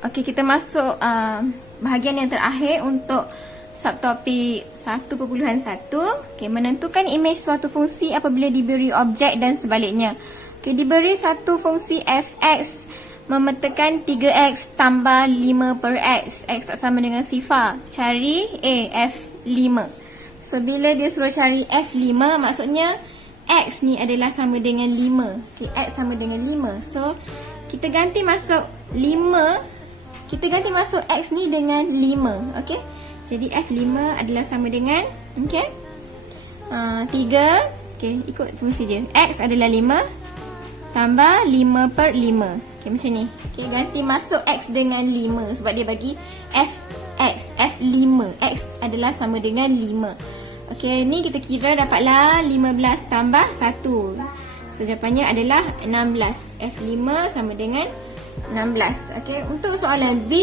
Okey, kita masuk uh, bahagian yang terakhir untuk subtopik 1.1. Okey, menentukan imej suatu fungsi apabila diberi objek dan sebaliknya. Okey, diberi satu fungsi fx memetakan 3x tambah 5 per x. x tak sama dengan sifar. Cari a f5. So, bila dia suruh cari f5, maksudnya x ni adalah sama dengan 5. Okay, x sama dengan 5. So, kita ganti masuk 5 kita ganti masuk X ni dengan 5. Okay. Jadi F5 adalah sama dengan okay. Uh, 3. Okay. Ikut fungsi dia. X adalah 5. Tambah 5 per 5. Okay. Macam ni. Okay. Ganti masuk X dengan 5. Sebab dia bagi F X. F5. X adalah sama dengan 5. Okay. Ni kita kira dapatlah 15 tambah 1. So jawapannya adalah 16. F5 sama dengan 16. Okey, untuk soalan B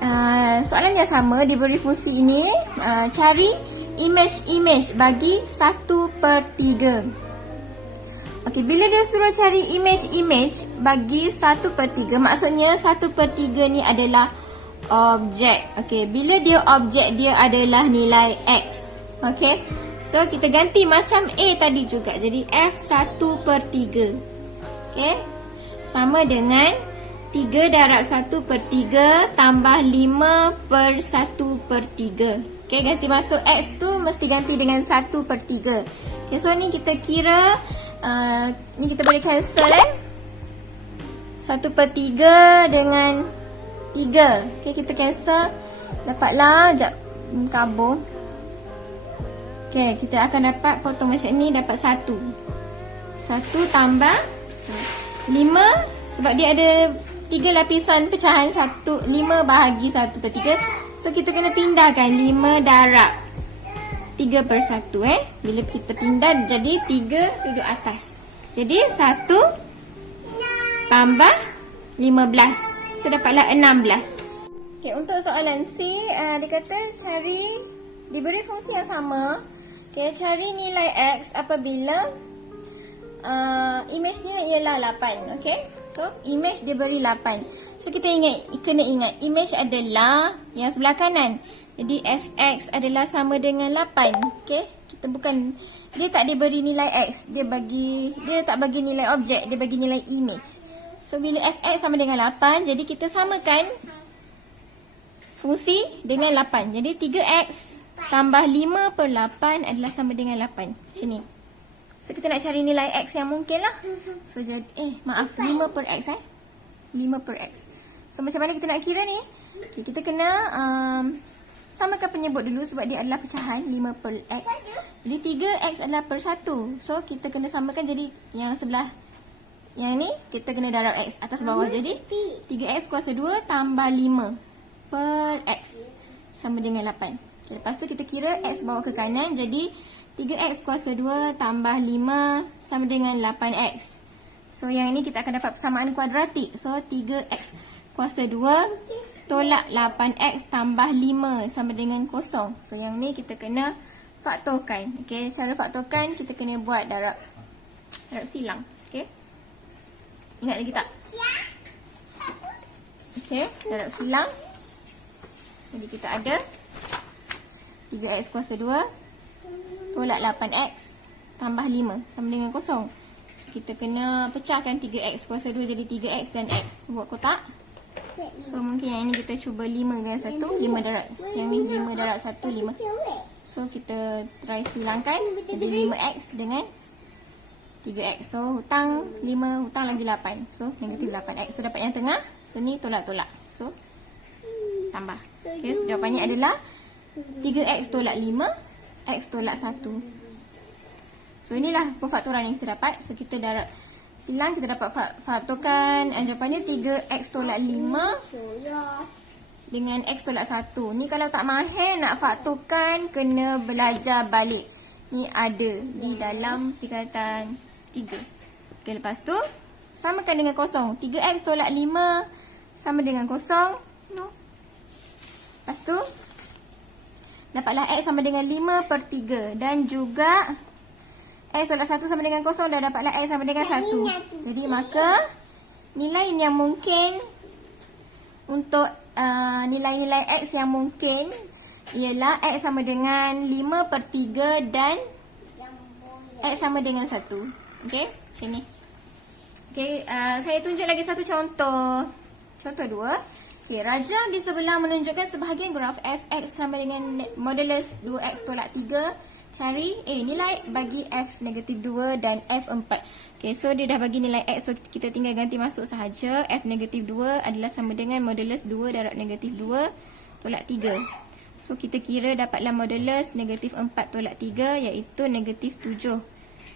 uh, soalan yang sama diberi fungsi ini uh, cari image-image bagi 1 per 3. Okey, bila dia suruh cari image-image bagi 1 per 3, maksudnya 1 per 3 ni adalah objek. Okey, bila dia objek dia adalah nilai X. Okey, so kita ganti macam A tadi juga. Jadi F1 per 3. Okey, sama dengan 3 darab 1 per 3 tambah 5 per 1 per 3. Okay, ganti masuk X tu mesti ganti dengan 1 per 3. Okay, so ni kita kira, uh, ni kita boleh cancel eh. 1 per 3 dengan 3. Okay, kita cancel. Dapatlah, sekejap, kabur. Okay, kita akan dapat potong macam ni, dapat 1. 1 tambah Lima sebab dia ada tiga lapisan pecahan satu lima bahagi satu per tiga. So kita kena pindahkan lima darab tiga per satu eh. Bila kita pindah jadi tiga duduk atas. Jadi satu tambah lima belas. So dapatlah enam belas. Okay, untuk soalan C, uh, dia kata cari diberi fungsi yang sama. Okay, cari nilai X apabila uh, image-nya ialah 8. Okay. So, image dia beri 8. So, kita ingat, kena ingat, image adalah yang sebelah kanan. Jadi, fx adalah sama dengan 8. Okay. Kita bukan, dia tak diberi nilai x. Dia bagi, dia tak bagi nilai objek. Dia bagi nilai image. So, bila fx sama dengan 8, jadi kita samakan fungsi dengan 8. Jadi, 3x tambah 5 per 8 adalah sama dengan 8. Macam ni. So kita nak cari nilai X yang mungkin lah. So jadi, eh maaf 5 per X eh. 5 per X. So macam mana kita nak kira ni? Okay, kita kena um, samakan penyebut dulu sebab dia adalah pecahan 5 per X. Jadi 3X adalah per 1. So kita kena samakan jadi yang sebelah yang ni kita kena darab X atas bawah. Jadi 3X kuasa 2 tambah 5 per X sama dengan 8. Okay, lepas tu kita kira X bawa ke kanan jadi 3x kuasa 2 tambah 5 sama dengan 8x. So yang ini kita akan dapat persamaan kuadratik. So 3x kuasa 2 tolak 8x tambah 5 sama dengan 0. So yang ni kita kena faktorkan. Okay, cara faktorkan kita kena buat darab, darab silang. Okay. Ingat lagi tak? Okay, darab silang. Jadi kita ada 3x kuasa 2 tolak 8x tambah 5 sama dengan kosong. So, kita kena pecahkan 3x kuasa 2 jadi 3x dan x. Buat kotak. So mungkin yang ini kita cuba 5 dengan 1, 5 darat. Yang ni 5 darat 1, 5. So kita try silangkan jadi 5x dengan 3x. So hutang 5, hutang lagi 8. So negatif 8x. So dapat yang tengah. So ni tolak-tolak. So tambah. Okay, jawapannya adalah 3x tolak 5 X tolak 1. So inilah pemfaktoran yang kita dapat. So kita darab silang kita dapat faktorkan jawapannya 3X tolak 5 dengan X tolak 1. Ni kalau tak mahir nak faktorkan kena belajar balik. Ni ada di dalam tingkatan 3. Okay lepas tu samakan dengan kosong. 3X tolak 5 sama dengan kosong. No. Lepas tu Dapatlah X sama dengan 5 per 3. Dan juga X tolak 1 sama dengan 0 dan dapatlah X sama dengan 1. Jadi maka nilai yang mungkin untuk uh, nilai-nilai X yang mungkin ialah X sama dengan 5 per 3 dan X sama dengan 1. Okey, macam ni. Okey, uh, saya tunjuk lagi satu contoh. Contoh dua. Okey, rajah di sebelah menunjukkan sebahagian graf fx sama dengan modulus 2x tolak 3. Cari eh nilai bagi f negatif 2 dan f 4. Okey, so dia dah bagi nilai x so kita tinggal ganti masuk sahaja. f negatif 2 adalah sama dengan modulus 2 darab negatif 2 tolak 3. So kita kira dapatlah modulus negatif 4 tolak 3 iaitu negatif 7.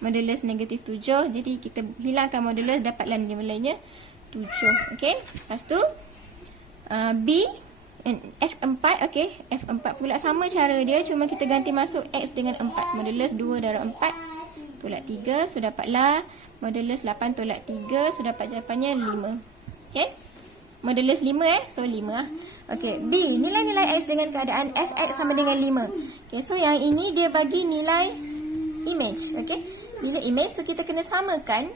Modulus negatif 7. Jadi kita hilangkan modulus dapatlah nilainya 7. Okey. Lepas tu uh, B F4 okey F4 pula sama cara dia cuma kita ganti masuk X dengan 4 modulus 2 darab 4 tolak 3 so dapatlah modulus 8 tolak 3 so dapat jawapannya 5 okey modulus 5 eh? So 5 ah. Okey B nilai-nilai X dengan keadaan Fx sama dengan 5 okey so yang ini dia bagi nilai image okey bila image so kita kena samakan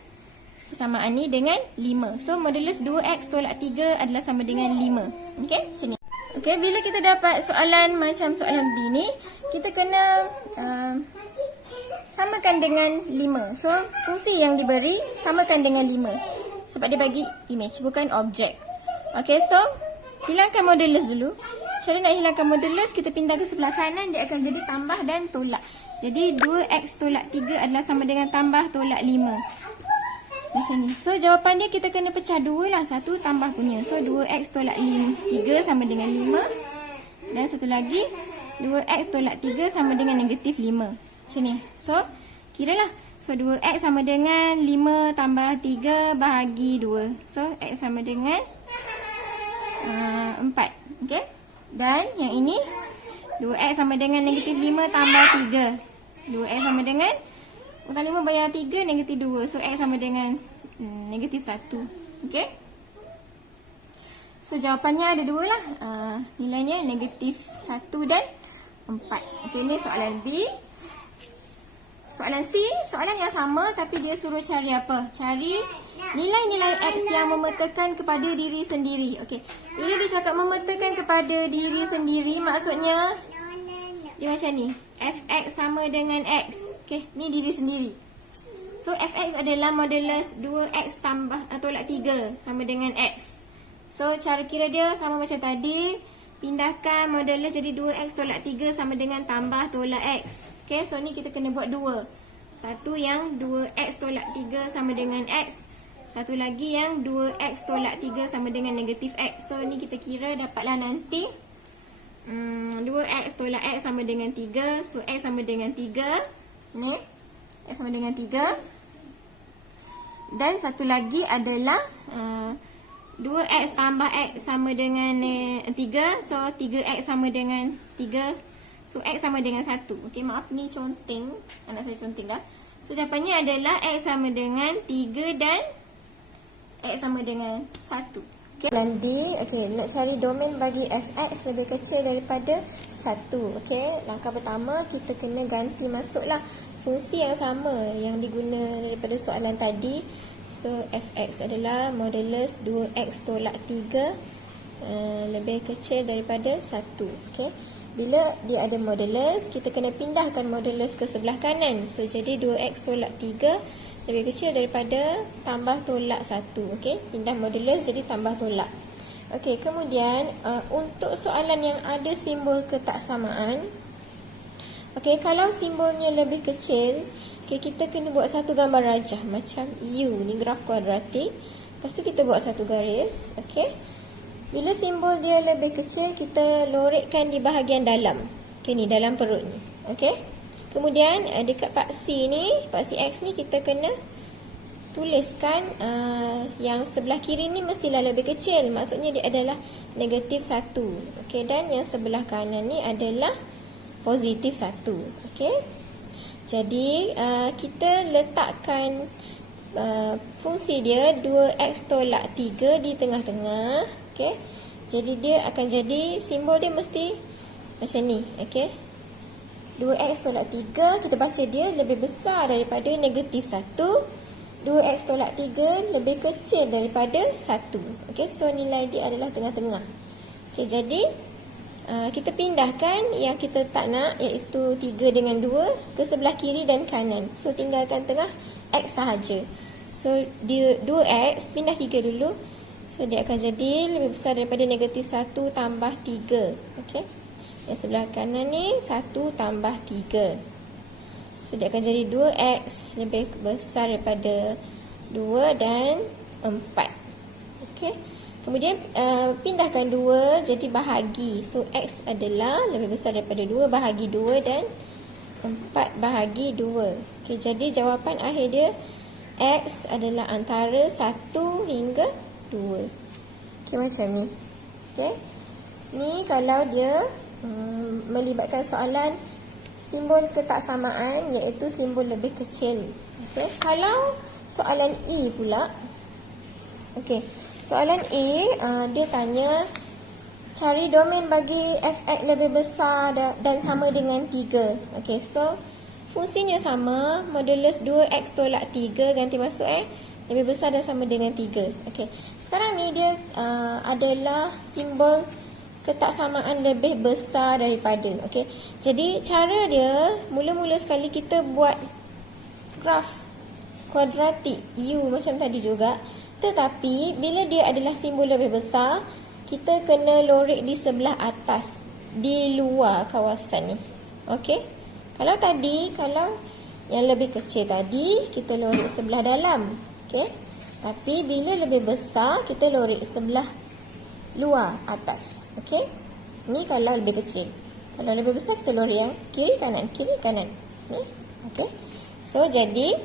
persamaan ni dengan 5. So modulus 2x tolak 3 adalah sama dengan 5. Okey, macam ni. Okey, bila kita dapat soalan macam soalan B ni, kita kena uh, samakan dengan 5. So fungsi yang diberi samakan dengan 5. Sebab dia bagi image bukan objek. Okey, so hilangkan modulus dulu. Cara nak hilangkan modulus, kita pindah ke sebelah kanan, dia akan jadi tambah dan tolak. Jadi 2x tolak 3 adalah sama dengan tambah tolak 5. Macam ni. So jawapan dia kita kena pecah dua lah. Satu tambah punya. So 2x tolak 3 sama dengan 5. Dan satu lagi 2x tolak 3 sama dengan negatif 5. Macam ni. So kira lah. So 2x sama dengan 5 tambah 3 bahagi 2. So x sama dengan uh, 4. Okay. Dan yang ini 2x sama dengan negatif 5 tambah 3. 2x sama dengan Pukul 5 bayar 3, negatif 2. So, X sama dengan hmm, negatif 1. Okay? So, jawapannya ada dua lah. Uh, nilainya negatif 1 dan 4. Okay, ini soalan B. Soalan C, soalan yang sama tapi dia suruh cari apa? Cari nilai-nilai X yang memetakan kepada diri sendiri. Okay, bila dia cakap memetakan kepada diri sendiri, maksudnya dia macam ni. Fx sama dengan X. Okay, ni diri sendiri. So, fx adalah modulus 2x tambah uh, tolak 3 sama dengan x. So, cara kira dia sama macam tadi. Pindahkan modulus jadi 2x tolak 3 sama dengan tambah tolak x. Okay, so ni kita kena buat dua. Satu yang 2x tolak 3 sama dengan x. Satu lagi yang 2x tolak 3 sama dengan negatif x. So, ni kita kira dapatlah nanti. Hmm, 2x tolak x sama dengan 3. So, x sama dengan 3. Ni X sama dengan 3 Dan satu lagi adalah uh, 2X tambah X sama dengan uh, 3 So 3X sama dengan 3 So X sama dengan 1 Ok maaf ni conteng Anak saya conteng dah. So jawapannya adalah X sama dengan 3 dan X sama dengan 1 Okay. D, okay, nak cari domain bagi fx lebih kecil daripada 1. Okay. Langkah pertama, kita kena ganti masuklah fungsi yang sama yang diguna daripada soalan tadi. So, fx adalah modulus 2x tolak 3 uh, eh, lebih kecil daripada 1. Okay. Bila dia ada modulus, kita kena pindahkan modulus ke sebelah kanan. So, jadi 2x tolak 3 lebih kecil daripada tambah tolak 1. Okey, pindah modulus jadi tambah tolak. Okey, kemudian uh, untuk soalan yang ada simbol ketaksamaan. Okey, kalau simbolnya lebih kecil, okay, kita kena buat satu gambar rajah macam U ni graf kuadratik. Lepas tu kita buat satu garis, okey. Bila simbol dia lebih kecil, kita lorekkan di bahagian dalam. Okey ni dalam perut ni. Okey. Kemudian uh, dekat paksi ni, paksi X ni kita kena tuliskan uh, yang sebelah kiri ni mestilah lebih kecil. Maksudnya dia adalah negatif 1. Okay, dan yang sebelah kanan ni adalah positif 1. Okay. Jadi uh, kita letakkan uh, fungsi dia 2x tolak 3 di tengah-tengah. Okay. Jadi dia akan jadi simbol dia mesti macam ni. Okay. 2x tolak 3 kita baca dia lebih besar daripada negatif 1 2x tolak 3 lebih kecil daripada 1. Okey, so nilai dia adalah tengah-tengah. Okey, jadi uh, kita pindahkan yang kita tak nak iaitu 3 dengan 2 ke sebelah kiri dan kanan. So tinggalkan tengah x sahaja. So dia 2x pindah 3 dulu. So dia akan jadi lebih besar daripada negatif 1 tambah 3. Okey. Yang sebelah kanan ni 1 tambah 3. So dia akan jadi 2x lebih besar daripada 2 dan 4. Okey. Kemudian uh, pindahkan 2 jadi bahagi. So x adalah lebih besar daripada 2 bahagi 2 dan 4 bahagi 2. Okey, jadi jawapan akhir dia x adalah antara 1 hingga 2. Okey macam ni. Okey. Ni kalau dia um, melibatkan soalan simbol ketaksamaan iaitu simbol lebih kecil. Okey, kalau soalan E pula. Okey, soalan E uh, dia tanya cari domain bagi fx lebih besar dan sama dengan 3. Okey, so fungsinya sama, modulus 2x tolak 3 ganti masuk eh lebih besar dan sama dengan 3. Okey. Sekarang ni dia uh, adalah simbol ketaksamaan lebih besar daripada okey? Jadi cara dia mula-mula sekali kita buat graf kuadratik u macam tadi juga. Tetapi bila dia adalah simbol lebih besar kita kena lorek di sebelah atas di luar kawasan ni. Okey? Kalau tadi kalau yang lebih kecil tadi kita lorek sebelah dalam okey? Tapi bila lebih besar kita lorek sebelah luar atas Okey. Ni kalau lebih kecil. Kalau lebih besar lori yang kiri kanan, kiri kanan. Ni. Okey. So jadi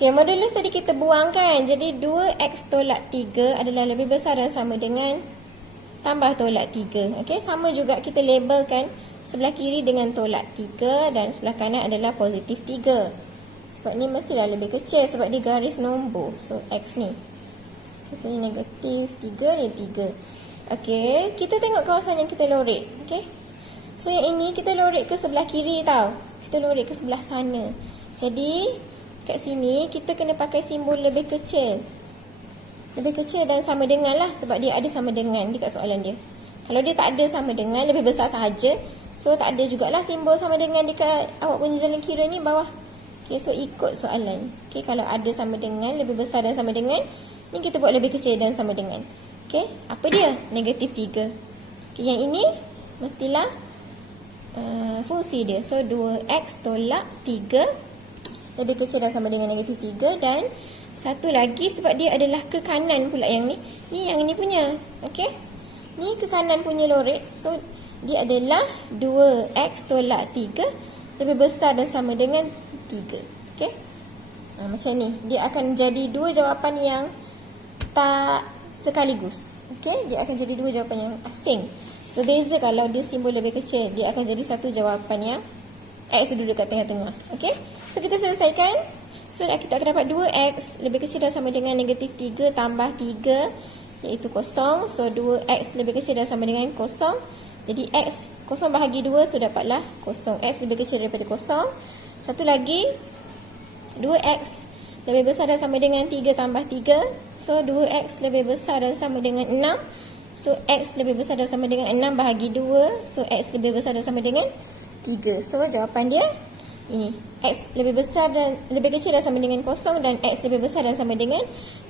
Okey, modulus tadi kita buang kan. Jadi 2x tolak 3 adalah lebih besar dan sama dengan tambah tolak 3. Okey, sama juga kita labelkan sebelah kiri dengan tolak 3 dan sebelah kanan adalah positif 3. Sebab ni mestilah lebih kecil sebab dia garis nombor. So x ni. Ni negatif 3 ni 3. Okey, kita tengok kawasan yang kita lorek. Okey. So yang ini kita lorek ke sebelah kiri tau. Kita lorek ke sebelah sana. Jadi kat sini kita kena pakai simbol lebih kecil. Lebih kecil dan sama dengan lah sebab dia ada sama dengan dekat soalan dia. Kalau dia tak ada sama dengan lebih besar sahaja. So tak ada jugalah simbol sama dengan dekat awak punya jalan kira ni bawah. Okey, so ikut soalan. Okey, kalau ada sama dengan lebih besar dan sama dengan ni kita buat lebih kecil dan sama dengan. Okey, apa dia? Negatif 3. Okay, yang ini mestilah uh, fungsi dia. So, 2x tolak 3 lebih kecil dan sama dengan negatif 3 dan satu lagi sebab dia adalah ke kanan pula yang ni. Ni yang ini punya. Okey. Ni ke kanan punya lorek. So, dia adalah 2x tolak 3 lebih besar dan sama dengan 3. Okey. Ha, macam ni. Dia akan jadi dua jawapan yang tak sekaligus. Okey, dia akan jadi dua jawapan yang asing. Berbeza kalau dia simbol lebih kecil, dia akan jadi satu jawapan yang X duduk dekat tengah-tengah. Okey, so kita selesaikan. So, kita akan dapat 2X lebih kecil dan sama dengan negatif 3 tambah 3 iaitu kosong. So, 2X lebih kecil dan sama dengan kosong. Jadi, X kosong bahagi 2, so dapatlah kosong. X lebih kecil daripada kosong. Satu lagi, 2X lebih besar dan sama dengan 3 tambah 3. So 2x lebih besar dan sama dengan 6. So x lebih besar dan sama dengan 6 bahagi 2. So x lebih besar dan sama dengan 3. So jawapan dia ini. X lebih besar dan lebih kecil dan sama dengan 0 dan x lebih besar dan sama dengan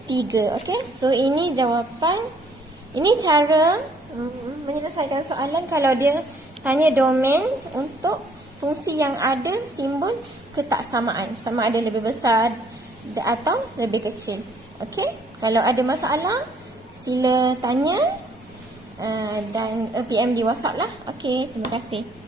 3. Okey. So ini jawapan. Ini cara mm, menyelesaikan soalan kalau dia tanya domain untuk fungsi yang ada simbol ketaksamaan. Sama ada lebih besar atau lebih kecil. Okey? Kalau ada masalah, sila tanya uh, dan uh, PM di WhatsApp lah. Okey, terima kasih.